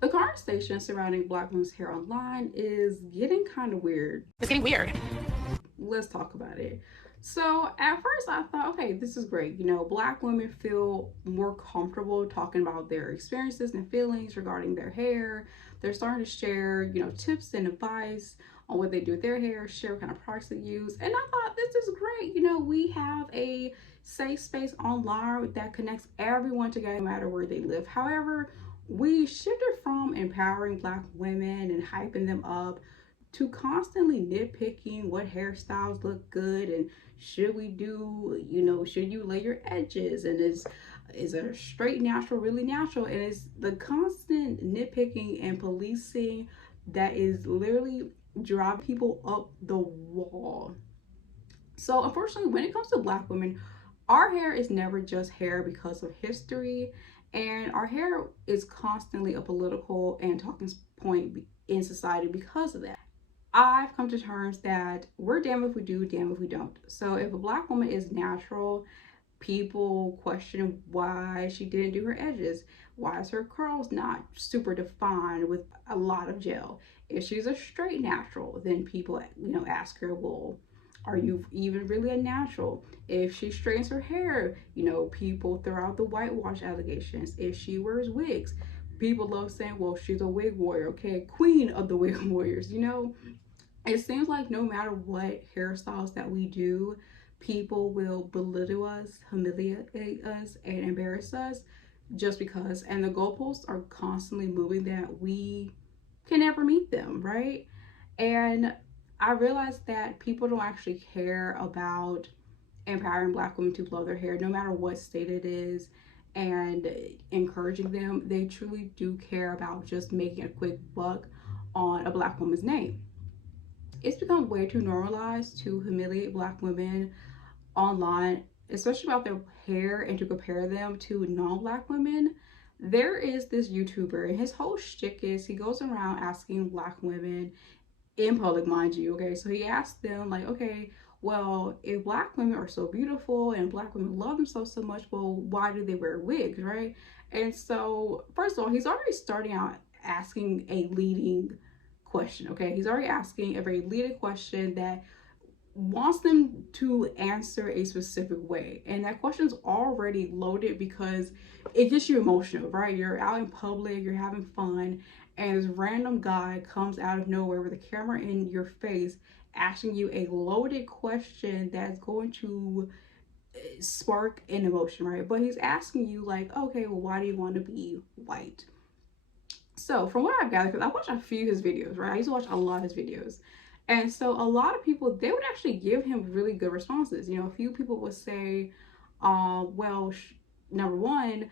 The conversation surrounding Black women's hair online is getting kind of weird. It's getting weird. Let's talk about it. So, at first, I thought, okay, this is great. Black women feel more comfortable talking about their experiences and feelings regarding their hair. They're starting to share, tips and advice on what they do with their hair, share what kind of products they use. And I thought, this is great. We have a safe space online that connects everyone together, no matter where they live. However, we shifted from empowering Black women and hyping them up to constantly nitpicking what hairstyles look good and should we do, should you lay your edges, and is a straight natural really natural, and it's the constant nitpicking and policing that is literally driving people up the wall. So unfortunately, when it comes to Black women, our hair is never just hair because of history, and our hair is constantly a political and talking point in society because of that. I've come to terms that we're damned if we do, damned if we don't. So if a Black woman is natural, people question why she didn't do her edges. Why is her curls not super defined with a lot of gel? If she's a straight natural, then people, ask her, well, are you even really a natural? If she straightens her hair, people throw out the whitewash allegations. If she wears wigs, people love saying, well, she's a wig warrior, okay, queen of the wig warriors, It seems like no matter what hairstyles that we do, people will belittle us, humiliate us, and embarrass us just because. And the goalposts are constantly moving that we can never meet them, right? And I realized that people don't actually care about empowering Black women to blow their hair, no matter what state it is, and encouraging them. They truly do care about just making a quick buck on a Black woman's name. It's become way too normalized to humiliate Black women online, especially about their hair, and to compare them to non-Black women. There is this YouTuber, and his whole shtick is he goes around asking Black women in public, mind you, okay? So he asked them, like, okay, well, if Black women are so beautiful and Black women love themselves so much, well, why do they wear wigs, right? And so, first of all, he's already starting out asking a leading question, okay? He's already asking a very leading question that wants them to answer a specific way. And that question's already loaded because it gets you emotional, right? You're out in public, you're having fun, and this random guy comes out of nowhere with a camera in your face asking you a loaded question that's going to spark an emotion, right? But he's asking you, like, okay, well, why do you want to be white? So from what I've gathered, because I watched a few of his videos, right? I used to watch a lot of his videos. And so a lot of people, they would actually give him really good responses. A few people would say, well, number one,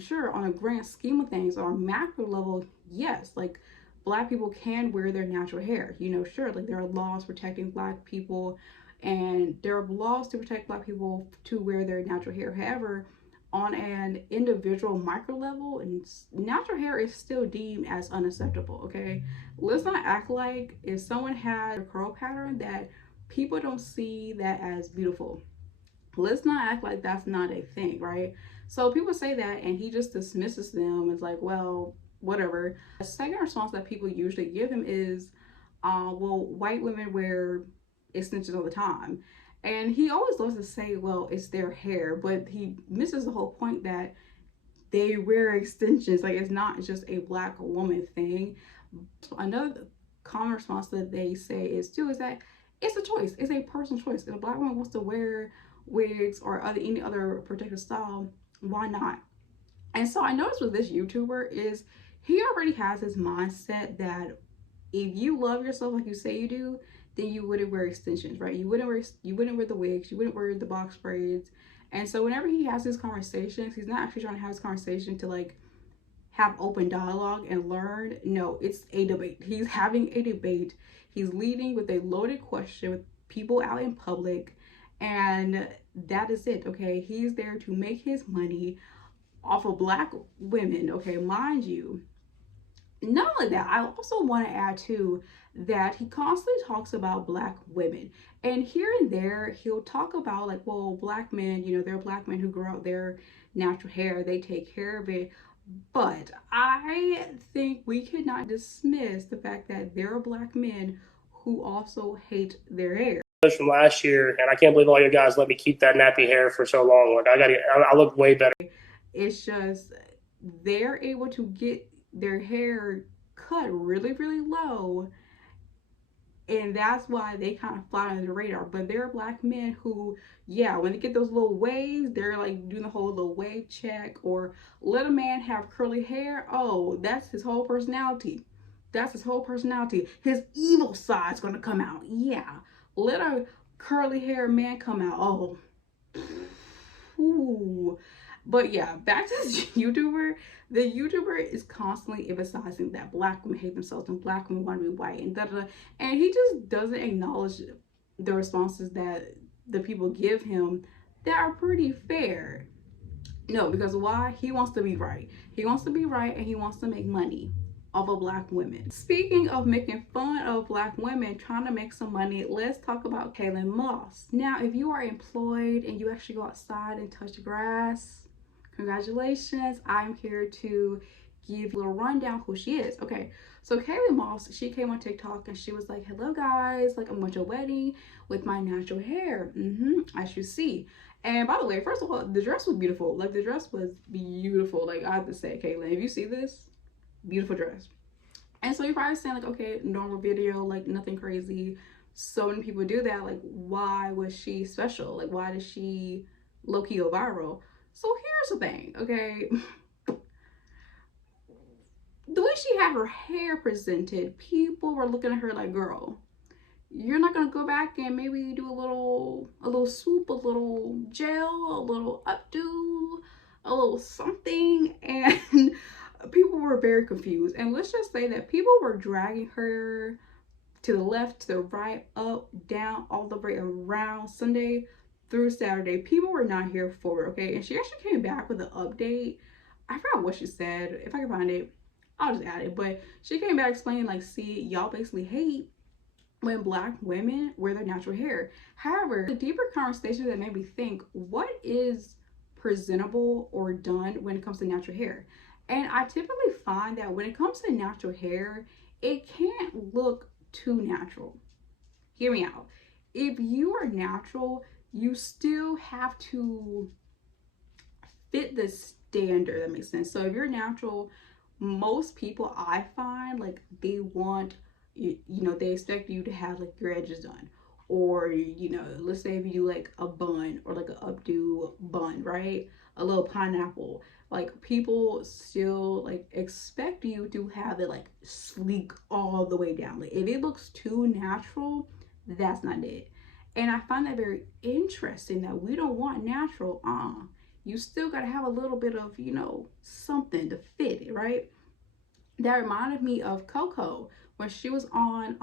sure, on a grand scheme of things, on a macro level, yes, like Black people can wear their natural hair. Sure, like there are laws protecting Black people, and there are laws to protect Black people to wear their natural hair. However, on an individual micro level, and natural hair is still deemed as unacceptable, okay? Let's not act like if someone had a curl pattern that people don't see that as beautiful. Let's not act like that's not a thing, right? So people say that and he just dismisses them. It's like, well, whatever. The second response that people usually give him is, well, white women wear extensions all the time. And he always loves to say, well, it's their hair, but he misses the whole point that they wear extensions. Like, it's not just a Black woman thing. So another common response that they say is too is that it's a choice. It's a personal choice. If a Black woman wants to wear wigs or any other protective style, why not? And so I noticed with this YouTuber is he already has his mindset that if you love yourself like you say you do, then you wouldn't wear extensions, right? You wouldn't wear the wigs, you wouldn't wear the box braids. And so whenever he has these conversations, he's not actually trying to have this conversation to like have open dialogue and learn. No, it's a debate. He's having a debate. He's leading with a loaded question with people out in public, and that is it, okay? He's there to make his money off of Black women, okay? Mind you, not only that, I also want to add too that he constantly talks about Black women, and here and there he'll talk about, like, well, Black men, there are Black men who grow out their natural hair, they take care of it, But I think we cannot dismiss the fact that there are black men who also hate their hair. From last year, and I can't believe all you guys let me keep that nappy hair for so long. Like I look way better. It's just they're able to get their hair cut really, really low, and that's why they kind of fly under the radar. But there are black men who, yeah, when they get those little waves, they're like doing the whole little wave check, or let a man have curly hair. Oh, that's his whole personality. That's his whole personality. His evil side's gonna come out. Yeah, let a curly hair man come out. Oh, ooh. But yeah, back to this YouTuber. The YouTuber is constantly emphasizing that black women hate themselves and black women want to be white and da da da. And he just doesn't acknowledge the responses that the people give him that are pretty fair. No, because why? He wants to be right. He wants to be right and he wants to make money off of black women. Speaking of making fun of black women trying to make some money, let's talk about Kaylin Moss. Now, if you are employed and you actually go outside and touch grass, congratulations. I'm here to give you a little rundown who she is. Okay, so Kaylin Moss, she came on TikTok and she was like, hello guys, like I'm at your wedding with my natural hair, as you see. And by the way, first of all, the dress was beautiful. Like the dress was beautiful. Like I have to say, Kaylin, if you see this, beautiful dress. And so you're probably saying like, okay, normal video, like nothing crazy. So many people do that. Like, why was she special? Like, why did she low-key go viral? So here's the thing, okay? The way she had her hair presented, people were looking at her like, girl, you're not gonna go back and maybe do a little swoop, a little gel, a little updo, a little something. And people were very confused. And let's just say that people were dragging her to the left, to the right, up, down, all the way around Sunday through Saturday. People were not here for it, okay? And she actually came back with an update. I forgot what she said. If I can find it, I'll just add it. But she came back explaining, like, see, y'all basically hate when black women wear their natural hair. However, the deeper conversation that made me think, what is presentable or done when it comes to natural hair? And I typically find that when it comes to natural hair, it can't look too natural. Hear me out. If you are natural, you still have to fit the standard. That makes sense. So if you're natural, most people I find like they want they expect you to have like your edges done, or let's say if you like a bun or like an updo bun, right, a little pineapple, like people still like expect you to have it like sleek all the way down. Like if it looks too natural, that's not it. And I find that very interesting that we don't want natural. You still got to have a little bit of something to fit it, right? That reminded me of Coco when she was on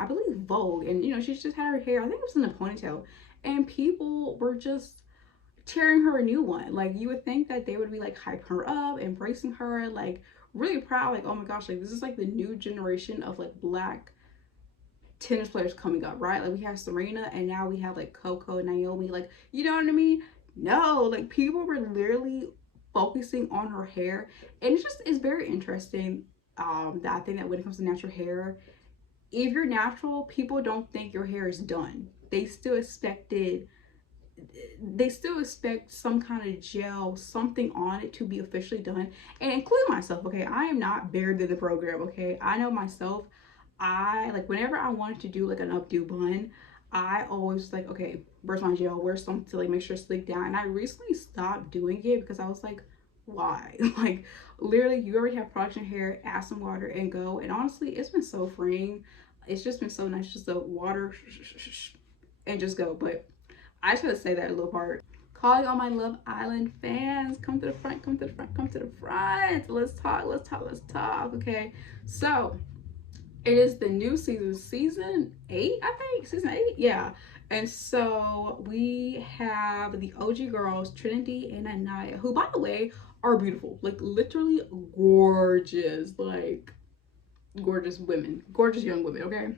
I believe Vogue, and she just had her hair, I think it was in a ponytail, and people were just tearing her a new one. Like you would think that they would be like hyping her up, embracing her, like really proud, like oh my gosh, like this is like the new generation of like black tennis players coming up, right? Like we have Serena and now we have like Coco, Naomi, like you know what I mean? No, like people were literally focusing on her hair, and it's very interesting that I think that when it comes to natural hair, if you're natural, people don't think your hair is done. They still expect some kind of gel, something on it to be officially done, and including myself. Okay, I am not better than the program. Okay, I know myself. I like whenever I wanted to do like an updo bun, I always like, okay, where's my gel, where's something to like make sure it's sleek down. And I recently stopped doing it because I was like, why? Like literally you already have product in your hair, add some water and go. And honestly, it's been so freeing. It's just been so nice, just the water and just go. But I just had to say that little part. Calling all my Love Island fans, come to the front, come to the front, come to the front. Let's talk, let's talk, let's talk. Okay, so it is the new season 8, I think, season 8, yeah. And so we have the OG girls, Trinity and Anaya, who by the way are beautiful, like literally gorgeous, like gorgeous women, gorgeous young women, okay?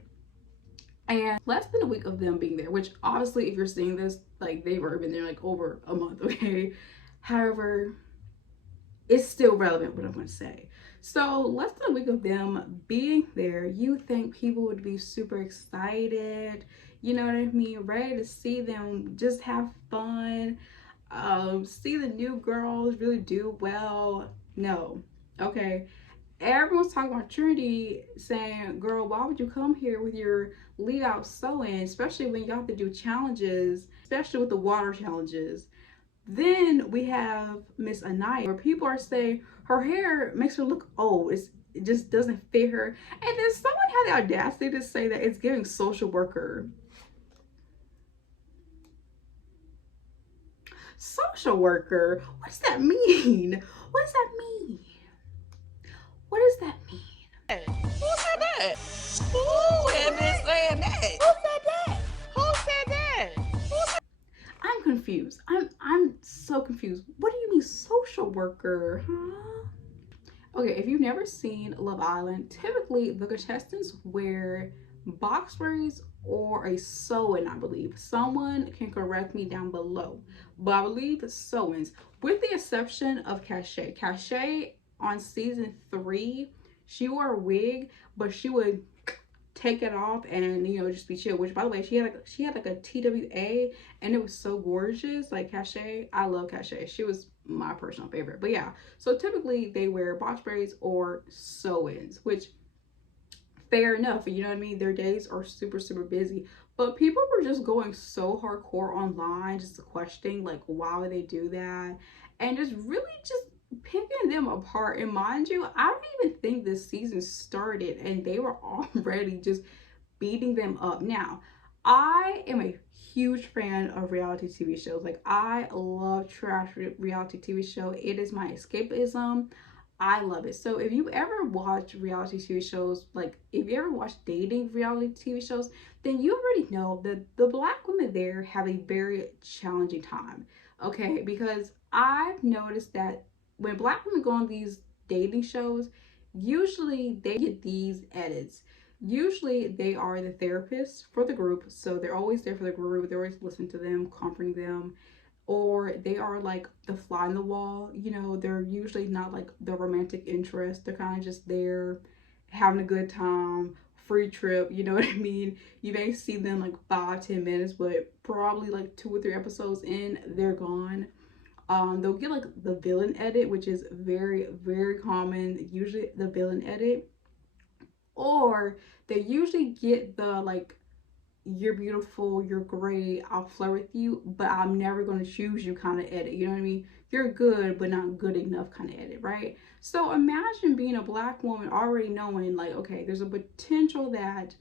And less than a week of them being there, which obviously if you're seeing this, like they've already been there like over a month, okay? However, it's still relevant what I'm going to say. So less than a week of them being there, you think people would be super excited, you know what I mean, ready to see them just have fun, see the new girls really do well. No. Okay. Everyone's talking about Trinity saying, girl, why would you come here with your leave out sewing, especially when you have to do challenges, especially with the water challenges. Then we have Miss Anaya, where people are saying her hair makes her look old. It just doesn't fit her. And then someone had the audacity to say that it's giving social worker. Social worker? What does that mean? What does that mean? What does that mean? Who said that? Who had been saying that? Who said that? Who said that? I'm confused. I'm so confused. What do you mean social worker? Huh? Okay, if you've never seen Love Island, typically the contestants wear box braids or a sew-in, I believe. Someone can correct me down below, but I believe sew-ins, with the exception of Cachet. Cachet on season 3, she wore a wig, but she would take it off and just be chill. Which, by the way, she had like a TWA, and it was so gorgeous. Like Cachet, I love Cachet. She was my personal favorite. But yeah, so typically they wear box braids or sew-ins, which fair enough. You know what I mean? Their days are super super busy. But people were just going so hardcore online, just questioning like why would they do that, and just really just picking them apart. And mind you, I don't even think this season started, and they were already just beating them up. Now, I am a huge fan of reality TV shows. Like, I love trash reality TV show. It is my escapism. I love it. So if you ever watch reality TV shows, like if you ever watch dating reality TV shows, then you already know that the black women there have a very challenging time. Okay, because I've noticed that when black women go on these dating shows, usually they get these edits. Usually they are the therapists for the group, so they're always there for the group. They're always listening to them, comforting them, or they are like the fly in the wall. They're usually not like the romantic interest. They're kind of just there having a good time, free trip. You know what I mean? You may see them like 5-10 minutes, but probably like 2 or 3 episodes in, they're gone. They'll get like the villain edit, which is very very common. Usually the villain edit, or they usually get the like, you're beautiful, you're great, I'll flirt with you, but I'm never going to choose you kind of edit. You know what I mean? You're good, but not good enough kind of edit, right? So imagine being a black woman already knowing, like, okay, there's a potential that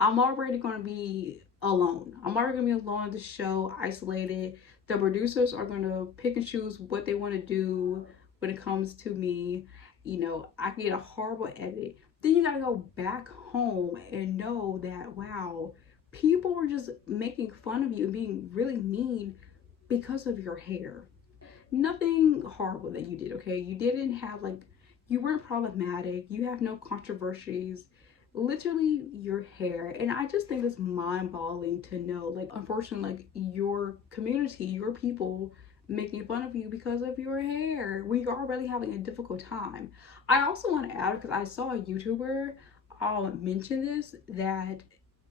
I'm already going to be alone. I'm already going to be alone in the show, isolated. The producers are going to pick and choose what they want to do when it comes to me. I can get a horrible edit. Then you got to go back home and know that, wow, people were just making fun of you and being really mean because of your hair. Nothing horrible that you did, okay? You didn't have like, you weren't problematic, you have no controversies. Literally your hair. And I just think it's mind-boggling to know, like, unfortunately, like your community, your people making fun of you because of your hair when you're already having a difficult time. I also want to add, because I saw a YouTuber mention this, that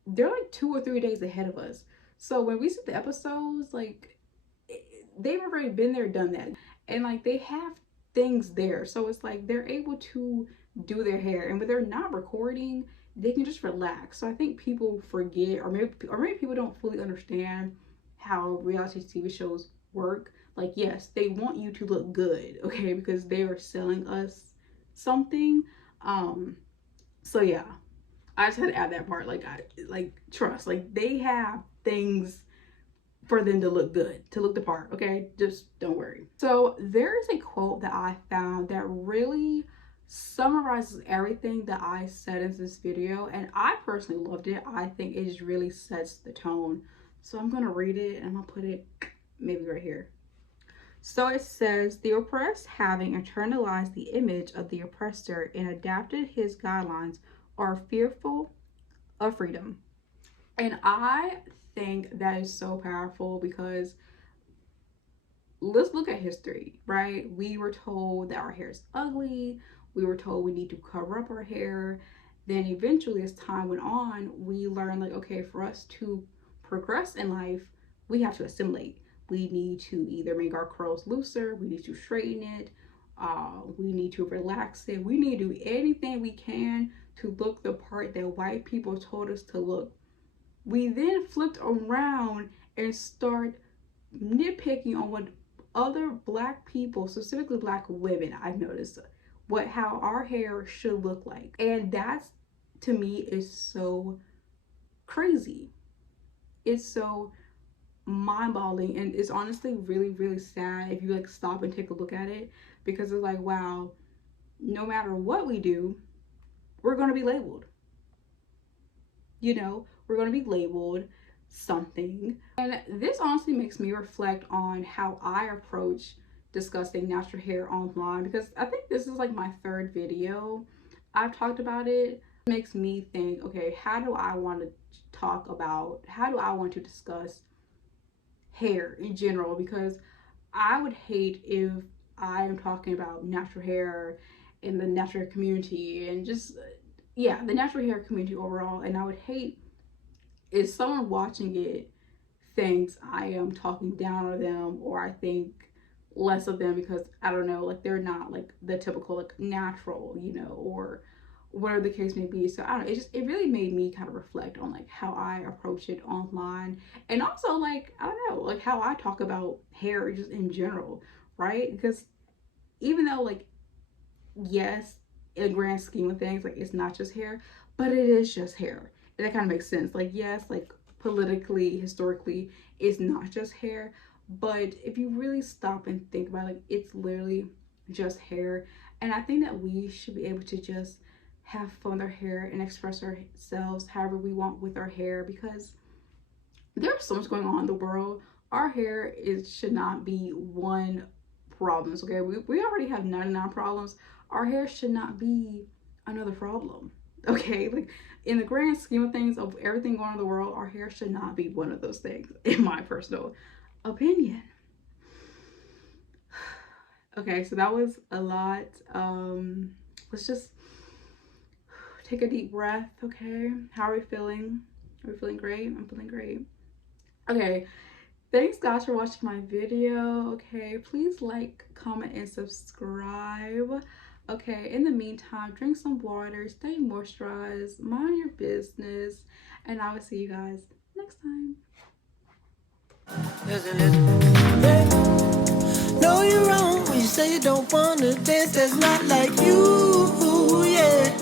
they're like 2 or 3 days ahead of us. So when we see the episodes, like, they've already been there, done that, and like they have things there. So it's like they're able to do their hair, and when they're not recording, they can just relax. So I think people forget, or maybe people don't fully understand how reality TV shows work. Like, yes, they want you to look good, okay, because they are selling us something. So yeah, I just had to add that part. Like, I like, trust. Like, they have things for them to look good, to look the part. Okay, just don't worry. So there is a quote that I found that really summarizes everything that I said in this video, and I personally loved it. I think it just really sets the tone. So I'm gonna read it, and I'm gonna put it maybe right here. So it says, the oppressed, having internalized the image of the oppressor and adapted his guidelines, are fearful of freedom. And I think that is so powerful, because let's look at history, right? We were told that our hair is ugly. We were told we need to cover up our hair. Then eventually, as time went on, we learned like, okay, for us to progress in life, we have to assimilate. We need to either make our curls looser, we need to straighten it, we need to relax it, we need to do anything we can to look the part that white people told us to look. We then flipped around and start nitpicking on what other black people, specifically black women, I've noticed what how our hair should look like. And that's, to me, is so crazy. It's so mind-boggling, and it's honestly really, really sad if you like stop and take a look at it, because it's like, wow, no matter what we do, we're going to be labeled. We're going to be labeled something. And this honestly makes me reflect on how I approach discussing natural hair online, because I think this is like my third video I've talked about it. It makes me think, okay, how do I want to discuss hair in general? Because I would hate if I am talking about natural hair in the natural hair community, and just, yeah, the natural hair community overall, and I would hate if someone watching it thinks I am talking down on them, or I think less of them because, I don't know, like they're not like the typical like natural, or whatever the case may be. So I don't know, it really made me kind of reflect on like how I approach it online, and also like, I don't know, like how I talk about hair just in general, right? Because even though, like, yes, in the grand scheme of things, like, it's not just hair, but it is just hair. And that kind of makes sense. Like, yes, like politically, historically, it's not just hair, but if you really stop and think about it, like, it's literally just hair. And I think that we should be able to just have fun with our hair and express ourselves however we want with our hair, because there's so much going on in the world. Our hair should not be one problem. Okay, we already have 99 problems. Our hair should not be another problem. Okay, like, in the grand scheme of things, of everything going on in the world, our hair should not be one of those things, in my personal opinion. Okay, so that was a lot. Let's just take a deep breath. Okay, how are we feeling? Are we feeling great? I'm feeling great. Okay, thanks guys for watching my video. Okay, please like, comment, and subscribe. Okay, in the meantime, drink some water, stay moisturized, mind your business, and I will see you guys next time. Listen, listen. Yeah. No, you're wrong when you say you don't wanna dance. That's not like you, yeah.